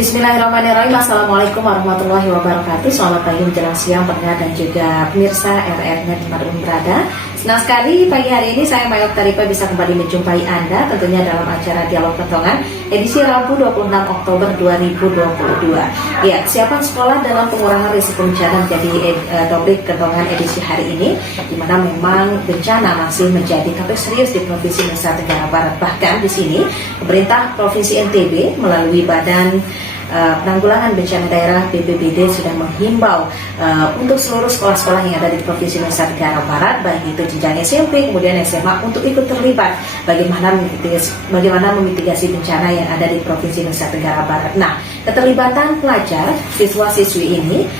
Bismillahirrahmanirrahim. Assalamualaikum warahmatullahi wabarakatuh. Selamat pagi menjelang siang pendengar dan juga pemirsa RR-nya dimanapun berada. Senang sekali pagi hari ini saya Mayok Taripa bisa kembali menjumpai Anda tentunya dalam acara Dialog Kentongan edisi Rabu 26 Oktober 2022. Ya, kesiapan sekolah dalam pengurangan risiko bencana menjadi topik Kentongan edisi hari ini, di mana memang bencana masih menjadi topik serius di Provinsi Nusa Tenggara Barat. Bahkan di sini pemerintah Provinsi NTB melalui Badan Penanggulangan Bencana Daerah BPBD sudah menghimbau untuk seluruh sekolah-sekolah yang ada di Provinsi Nusa Tenggara Barat, baik itu jenjang SMP kemudian SMA, untuk ikut terlibat bagaimana memitigasi bencana yang ada di Provinsi Nusa Tenggara Barat. Nah, keterlibatan pelajar siswa-siswi ini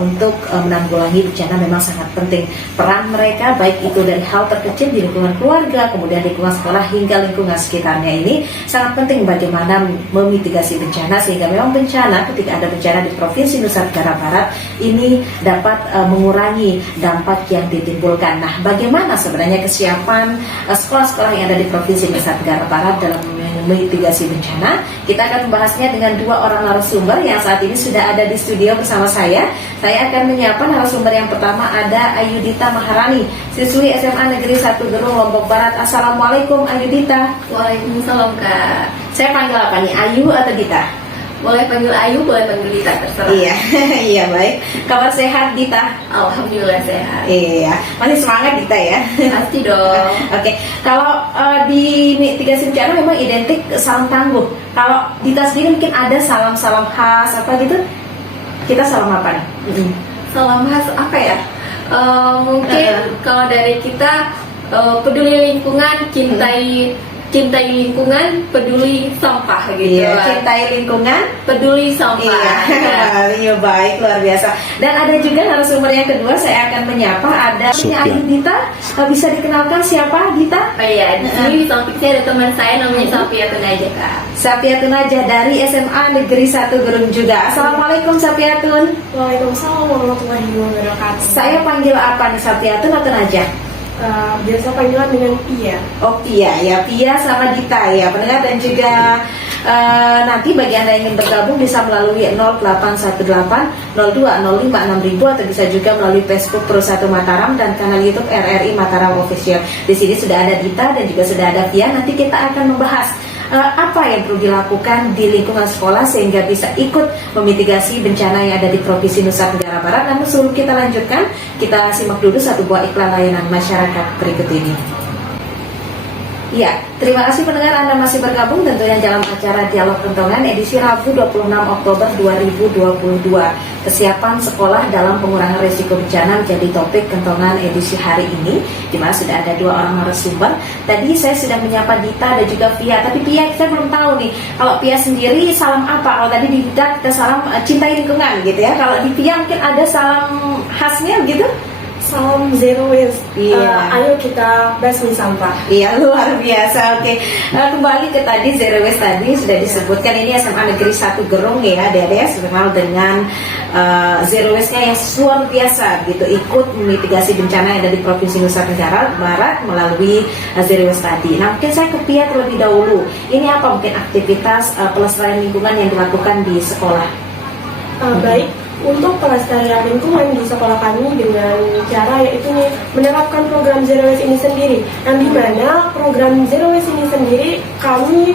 untuk menanggulangi bencana memang sangat penting. Peran mereka baik itu dari hal terkecil di lingkungan keluarga, kemudian lingkungan sekolah hingga lingkungan sekitarnya ini sangat penting bagaimana memitigasi bencana, sehingga memang bencana ketika ada bencana di Provinsi Nusa Tenggara Barat ini dapat mengurangi dampak yang ditimbulkan. Nah, bagaimana sebenarnya kesiapan sekolah-sekolah yang ada di Provinsi Nusa Tenggara Barat dalam memitigasi bencana? Kita akan membahasnya dengan dua orang narasumber yang saat ini sudah ada di studio bersama saya. Saya akan menyapa narasumber yang pertama, ada Ayudita Maharani, siswi SMA Negeri 1 Gerung, Lombok Barat. Assalamualaikum Ayudita. Waalaikumsalam, Kak. Saya panggil apa nih, Ayu atau Dita? Boleh panggil Ayu, boleh panggil Dita, terserah. Iya, iya, baik. Kabar sehat Dita? Alhamdulillah sehat. Iya, masih semangat Dita ya? Pasti dong. Oke, kalau di mitigasi bencana memang identik salam tangguh. Kalau Dita sendiri mungkin ada salam-salam khas apa gitu? Kita salam apa nih? Salam khas apa ya? Mungkin kalau dari kita peduli lingkungan, cintai lingkungan, peduli sampah gitu. Iya, cintai lingkungan, peduli sampah. Iya, baik, luar biasa. Dan ada juga narasumber yang kedua, saya akan menyapa, ada Ayu Dita. Bisa dikenalkan siapa Dita? Oh iya, di sini di samping saya ada teman saya namanya Safiatun Najah, Kak. Safiatun Najah dari SMA Negeri 1 Gerung juga. Assalamualaikum Safiatun. Waalaikumsalam warahmatullahi wabarakatuh. Saya panggil apa nih, Safiatun atau Najah? Biasa panggilan dengan Pia. Oh, Pia ya, Pia sama Dita ya pendengar, dan juga nanti bagi Anda yang ingin bergabung bisa melalui 0818 02 05 6000 atau bisa juga melalui Facebook Pro 1 Mataram dan kanal YouTube RRI Mataram Official. Di sini sudah ada Dita dan juga sudah ada Pia. Nanti kita akan membahas apa yang perlu dilakukan di lingkungan sekolah sehingga bisa ikut memitigasi bencana yang ada di Provinsi Nusa Tenggara Barat. Namun sebelum kita lanjutkan, kita simak dulu satu buah iklan layanan masyarakat berikut ini. Ya, terima kasih pendengar Anda masih bergabung tentunya dalam acara Dialog Kentongan edisi Rabu 26 Oktober 2022. Kesiapan sekolah dalam pengurangan risiko bencana menjadi topik Kentongan edisi hari ini, di mana sudah ada dua orang narasumber. Tadi saya sudah menyapa Dita dan juga Pia, tapi Pia kita belum tahu nih, kalau Pia sendiri salam apa? Kalau tadi di Dita kita salam cintai lingkungan gitu ya. Kalau di Pia mungkin ada salam khasnya gitu? Salam zero waste. Iya. Ayo kita basmi sampah. Iya, luar biasa. Oke, kembali ke tadi zero waste tadi sudah disebutkan, ini SMA Negeri 1 Gerung ya, Dedes terkenal dengan zero waste-nya yang luar biasa gitu, ikut memitigasi bencana yang ada di Provinsi Nusa Tenggara Barat melalui zero waste tadi. Nah, mungkin saya ke Pia terlebih dahulu. Ini apa mungkin aktivitas pelestarian lingkungan yang dilakukan di sekolah? Baik, untuk pelestarian lingkungan di sekolah kami dengan cara yaitu menerapkan program Zero Waste ini sendiri. Yang dimana program Zero Waste ini sendiri kami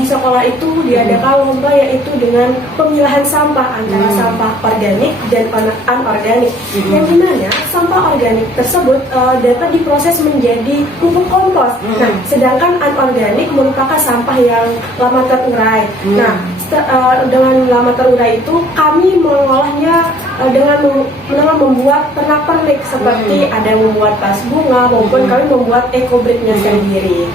di sekolah itu diadakan lomba yaitu dengan pemilahan sampah antara sampah organik dan anorganik. Yang dimana sampah organik tersebut dapat diproses menjadi pupuk kompos. Nah, sedangkan anorganik merupakan sampah yang lama terurai. Nah, dengan lama terurai itu kami mengolahnya dengan membuat pernak-pernik seperti ada yang membuat tas bunga maupun kami membuat eco-bricknya sendiri.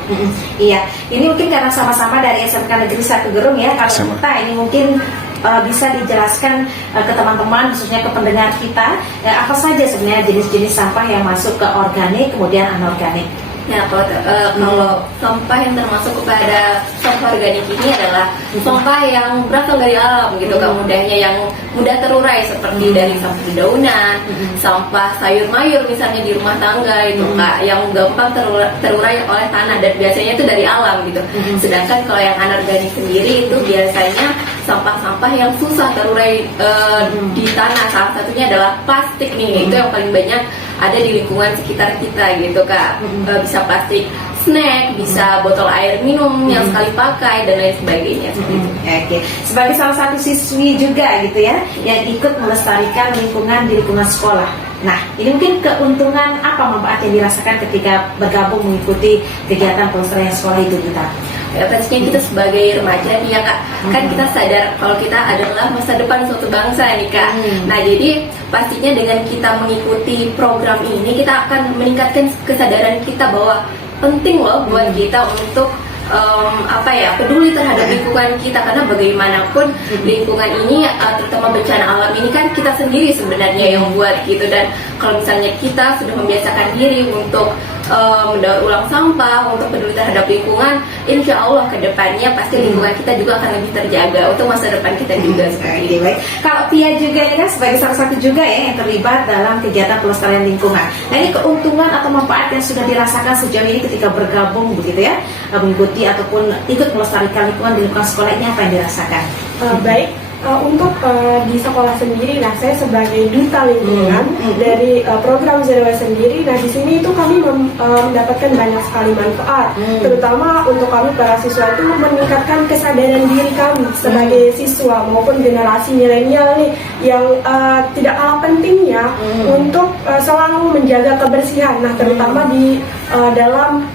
Iya, ini mungkin karena sama-sama dari SMK Negeri 1 Gerung ya. Kalau kita ini mungkin bisa dijelaskan ke teman-teman, khususnya ke pendengar kita, apa saja sebenarnya jenis-jenis sampah yang masuk ke organik kemudian anorganik. Nah, kalau sampah yang termasuk kepada sampah organik ini adalah sampah yang berasal dari alam gitu, mudahnya yang mudah terurai seperti dari sampah dedaunan, sampah sayur mayur misalnya di rumah tangga itu Kak, yang gampang terurai oleh tanah dan biasanya itu dari alam gitu. Sedangkan kalau yang anorganik sendiri itu biasanya sampah-sampah yang susah terurai di tanah. Salah satunya adalah plastik nih, itu yang paling banyak ada di lingkungan sekitar kita gitu Kak. Bisa plastik snack, bisa botol air minum yang sekali pakai dan lain sebagainya seperti itu. Oke, sebagai salah satu siswi juga gitu ya, yang ikut melestarikan lingkungan di lingkungan sekolah. Nah, ini mungkin keuntungan apa manfaat yang dirasakan ketika bergabung mengikuti kegiatan pelestarian sekolah itu kita? Ya, pastinya kita sebagai remaja nih ya Kak, kan kita sadar kalau kita adalah masa depan suatu bangsa nih Kak. Nah, jadi pastinya dengan kita mengikuti program ini, kita akan meningkatkan kesadaran kita bahwa penting loh buat kita untuk peduli terhadap lingkungan kita, karena bagaimanapun lingkungan ini terutama bencana alam ini kan kita sendiri sebenarnya yang buat gitu. Dan kalau misalnya kita sudah membiasakan diri untuk mendaur ulang sampah, untuk peduli terhadap lingkungan, insya Allah kedepannya pasti lingkungan kita juga akan lebih terjaga untuk masa depan kita juga. Oke, baik. Kalau Pia juga ya kan sebagai salah satu juga ya yang terlibat dalam kegiatan pelestarian lingkungan. Nah, ini keuntungan atau manfaat yang sudah dirasakan sejauh ini ketika bergabung begitu ya, mengikuti ataupun ikut melestarikan lingkungan di lingkungan sekolah, ini apa yang dirasakan? Baik, untuk di sekolah sendiri, nah saya sebagai duta lingkungan dari program Zero Waste sendiri, nah di sini itu kami mendapatkan banyak sekali manfaat, terutama untuk kami para siswa itu meningkatkan kesadaran diri kami sebagai siswa maupun generasi milenial nih yang tidak kalah pentingnya untuk selalu menjaga kebersihan, nah terutama di dalam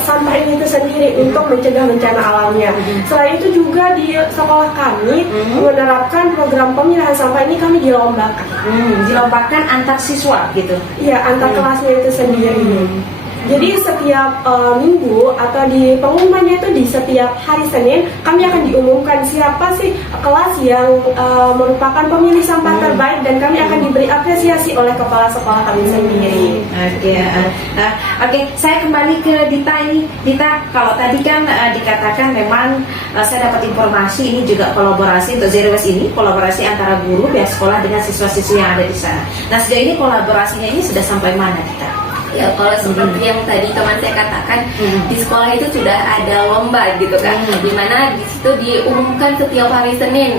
sampah ini itu sendiri untuk mencegah bencana alamnya. Selain itu juga di sekolah kami menerapkan program pemilahan sampah ini, kami dilombakan. Dilombakan antar siswa gitu? Iya, antar kelasnya itu sendiri. Jadi setiap minggu atau di pengumumannya itu di setiap hari Senin kami akan diumumkan siapa sih kelas yang merupakan pemilih sampah terbaik, dan kami akan diberi apresiasi oleh kepala sekolah kami sendiri. Oke, saya kembali ke Dita ini. Dita, kalau tadi kan dikatakan memang saya dapat informasi ini juga kolaborasi untuk Zero Waste ini, kolaborasi antara guru pihak sekolah dengan siswa-siswi yang ada di sana. Nah, sejauh ini kolaborasinya ini sudah sampai mana, Dita? Ya, kalau seperti yang tadi teman saya katakan, di sekolah itu sudah ada lomba gitu kan, dimana di situ diumumkan setiap hari Senin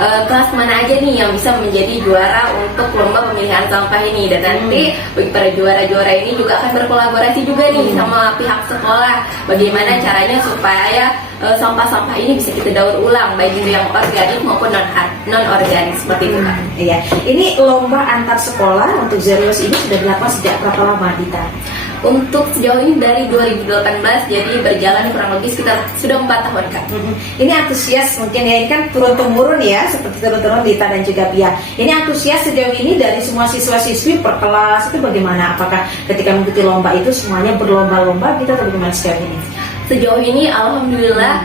kelas mana aja nih yang bisa menjadi juara untuk lomba pemilihan sampah ini. Dan nanti bagi para juara-juara ini juga akan berkolaborasi juga nih sama pihak sekolah, bagaimana caranya supaya sampah-sampah ini bisa kita daur ulang, baik itu yang organik maupun non organik seperti itu kan. Iya, ini lomba antar sekolah untuk Zero Waste ini sudah dilakukan sejak berapa lama, Dita? Untuk sejauh ini dari 2018, jadi berjalan kurang lebih sekitar sudah 4 tahun Kak. Ini antusias mungkin ya, ini kan turun-temurun ya, seperti turun-temurun Dita dan juga Pia. Ini antusias sejauh ini dari semua siswa-siswi per kelas itu bagaimana? Apakah ketika mengikuti lomba itu semuanya berlomba-lomba kita atau bagaimana sejauh ini? Sejauh ini alhamdulillah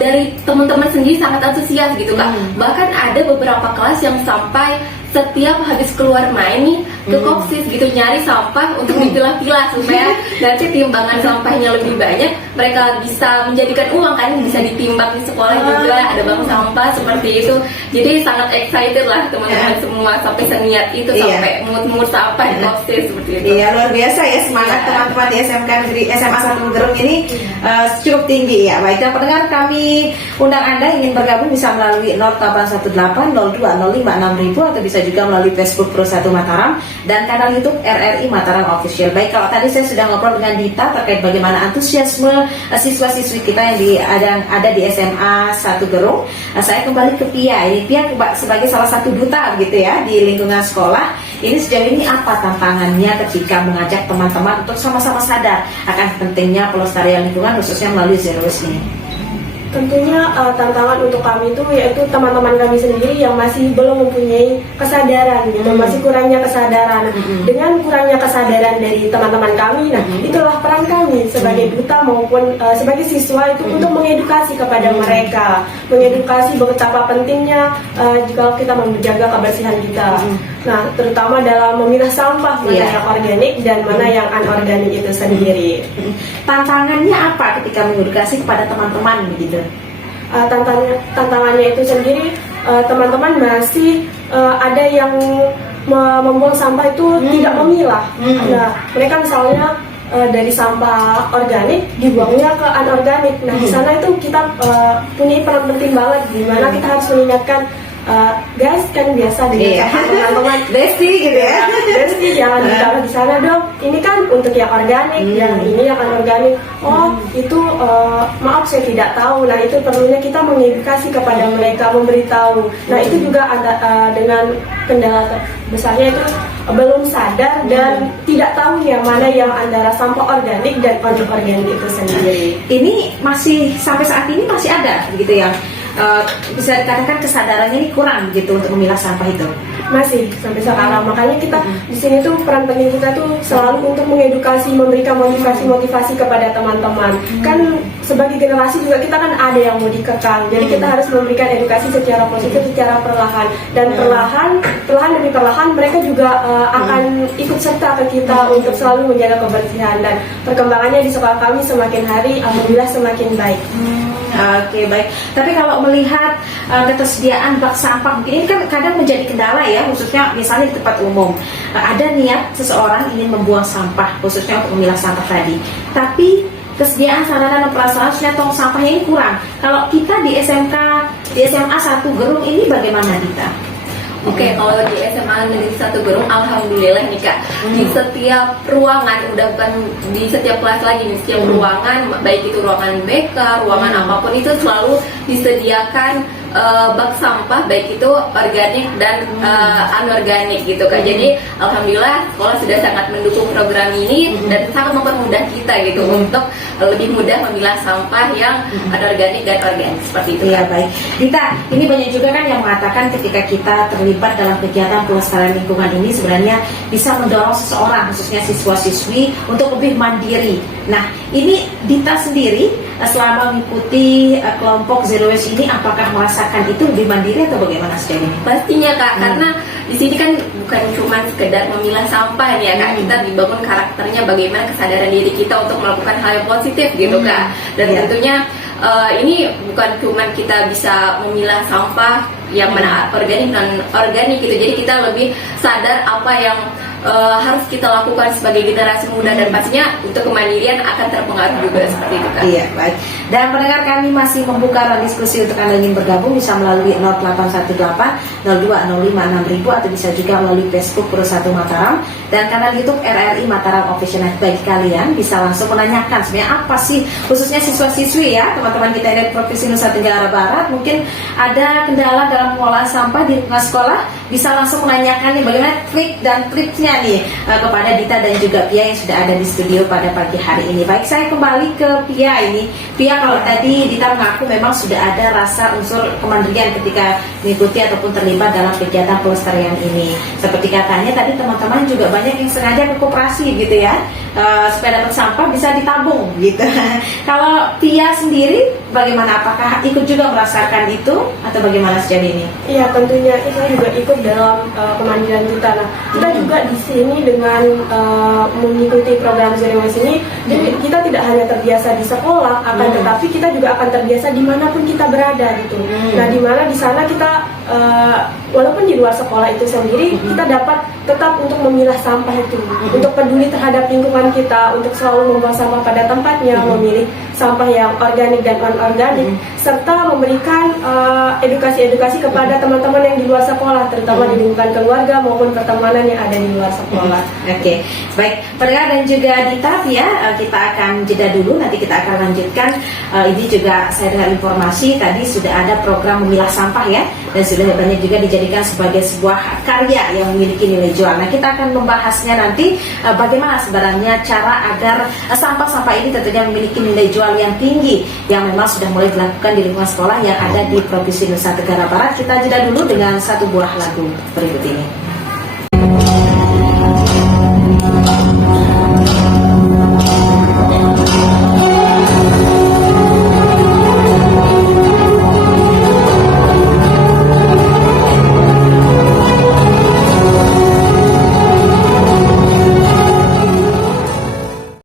dari teman-teman sendiri sangat antusias gitu Kak. Bahkan ada beberapa kelas yang sampai setiap habis keluar main nih ke Koksis gitu nyari sampah untuk dipilah-pilah supaya nanti timbangan sampahnya lebih banyak, mereka bisa menjadikan uang kan, bisa ditimbang di sekolah juga, ada bank sampah seperti itu. Jadi sangat excited lah teman-teman semua, sampai seniat itu sampai mungut-mungut sampah di Koksis seperti itu. Iya, luar biasa ya semangat teman-teman di SMK Negeri SMA 1 Gerung ini cukup tinggi ya. Baik, dan pendengar, kami undang Anda ingin bergabung bisa melalui 0818 02 05 6000 atau bisa juga melalui Facebook Pro 1 Mataram dan kanal YouTube RRI Mataram Official. Baik, kalau tadi saya sudah ngobrol dengan Dita terkait bagaimana antusiasme siswa-siswi kita yang ada di SMA 1 Gerung. Saya kembali ke Pia. Ini Pia sebagai salah satu duta gitu ya di lingkungan sekolah. Ini sejauh ini apa tantangannya ketika mengajak teman-teman untuk sama-sama sadar akan pentingnya pelestarian lingkungan khususnya melalui Zero Waste ini? Tentunya tantangan untuk kami itu yaitu teman-teman kami sendiri yang masih belum mempunyai kesadaran gitu, masih kurangnya kesadaran. Dengan kurangnya kesadaran dari teman-teman kami, nah itulah peran kami sebagai duta maupun sebagai siswa itu untuk mengedukasi kepada mereka, mengedukasi betapa pentingnya jika kita menjaga kebersihan kita. Nah, terutama dalam memilah sampah mana yang organik dan mana yang anorganik itu sendiri. Tantangannya apa ketika mengedukasi kepada teman-teman begitu? Tantangannya itu sendiri, teman-teman masih ada yang membuang sampah itu tidak memilah. Nah, mereka misalnya dari sampah organik dibuangnya ke anorganik. Nah di sana itu kita punya peran penting banget, di mana kita harus mengingatkan guys, kan biasa dengan teman-teman Besti gitu ya. Besti jangan ditaruh di sana dong. Ini kan untuk yang organik, yang ini yang anorganik. Oh itu maaf saya tidak tahu. Nah itu perlunya kita mengedukasi kepada mereka, memberitahu. Nah itu juga ada dengan kendala besarnya itu belum sadar dan tidak tahu yang mana yang antara sampah organik dan anorganik itu sendiri. Ini masih sampai saat ini masih ada gitu ya. Bisa dikatakan kesadarannya ini kurang gitu untuk memilah sampah itu. Masih sampai sekarang, makanya kita di sini tuh peran penting kita tuh selalu untuk mengedukasi, memberikan motivasi kepada teman-teman. Kan sebagai generasi juga kita kan ada yang mau dikekang, jadi kita harus memberikan edukasi secara positif, secara perlahan, dan perlahan demi perlahan mereka juga akan ikut serta ke kita untuk selalu menjaga kebersihan, dan perkembangannya di sekolah kami semakin hari alhamdulillah semakin baik. Oke, baik. Tapi kalau melihat ketersediaan bak sampah mungkin ini kan kadang menjadi kendala ya, khususnya misalnya di tempat umum. Ada niat seseorang ingin membuang sampah khususnya untuk memilah sampah tadi, tapi kesediaan sarana dan prasarana tong sampahnya ini kurang. Kalau kita di SMK, di SMA 1 Gerung ini bagaimana Dita? Oke, kalau di SMA Negeri 1 Gerung, alhamdulillah nih Kak, di setiap ruangan, udah bukan di setiap kelas lagi, di setiap ruangan, baik itu ruangan BK, ruangan apapun itu selalu disediakan bak sampah, baik itu organik dan anorganik gitu Kak. Jadi alhamdulillah sekolah sudah sangat mendukung program ini dan sangat mempermudah kita gitu untuk lebih mudah memilah sampah yang anorganik dan organik seperti itu. Iya, baik. Dita, ini banyak juga kan yang mengatakan ketika kita terlibat dalam kegiatan pelestarian lingkungan ini sebenarnya bisa mendorong seseorang, khususnya siswa-siswi, untuk lebih mandiri. Nah, ini Dita sendiri selama mengikuti kelompok Zero Waste ini, apakah merasakan itu lebih mandiri atau bagaimana sejauh ini? Pastinya Kak, karena di sini kan bukan cuma sekedar memilah sampah nih ya Kak, kita dibangun karakternya, bagaimana kesadaran diri kita untuk melakukan hal yang positif gitu Kak. Dan tentunya ini bukan cuma kita bisa memilah sampah yang mana organik non organik gitu, jadi kita lebih sadar apa yang harus kita lakukan sebagai generasi muda, dan pastinya untuk kemandirian akan terpengaruh juga seperti itu Kak. Iya, baik. Dan pendengar, kami masih membuka ruang diskusi untuk Anda ingin bergabung, bisa melalui 0818 0205 6000 atau bisa juga melalui Facebook Pro 1 Mataram dan kanal YouTube RRI Mataram Official. Bagi kalian bisa langsung menanyakan sebenarnya apa sih, khususnya siswa-siswi ya, teman-teman kita dari Provinsi Nusa Tenggara Barat, mungkin ada kendala dalam pengolahan sampah di lingkungan sekolah, bisa langsung menanyakan nih bagaimana trik dan triknya nih kepada Dita dan juga Pia yang sudah ada di studio pada pagi hari ini. Baik, saya kembali ke Pia ini. Pia, kalau tadi Dita mengaku memang sudah ada rasa unsur kemandirian ketika mengikuti ataupun terlibat dalam kegiatan pelestarian ini. Seperti katanya tadi teman-teman juga banyak yang sengaja ke koperasi gitu ya, supaya dapat sampah bisa ditabung gitu. Kalau Pia sendiri bagaimana? Apakah ikut juga merasakan itu atau bagaimana sejauh ini? Iya, tentunya saya juga ikut dalam kemandirian kita. Nah, kita juga di sini dengan mengikuti program Zero Waste ini, jadi kita tidak hanya terbiasa di sekolah, akan tetapi kita juga akan terbiasa dimanapun kita berada gitu. Nah, dimana di sana kita walaupun di luar sekolah itu sendiri, kita dapat tetap untuk memilah sampah itu, untuk peduli terhadap lingkungan kita, untuk selalu membuang sampah pada tempatnya, memilih sampah yang organik dan non-organik, serta memberikan edukasi-edukasi kepada teman-teman yang di luar sekolah, terutama di lingkungan keluarga maupun pertemanan yang ada di luar sekolah. Oke, baik. Pendengar dan juga Dita ya, kita akan jeda dulu, nanti kita akan lanjutkan. Ini juga saya dengar informasi tadi sudah ada program memilah sampah ya, dan sudah banyak juga dijadikan sebagai sebuah karya yang memiliki nilai jual. Nah, kita akan membahasnya nanti bagaimana sebenarnya cara agar sampah-sampah ini tentunya memiliki nilai jual yang tinggi, yang memang sudah mulai dilakukan di lingkungan sekolah yang ada di Provinsi Nusa Tenggara Barat. Kita jeda dulu dengan satu buah lagu berikut ini.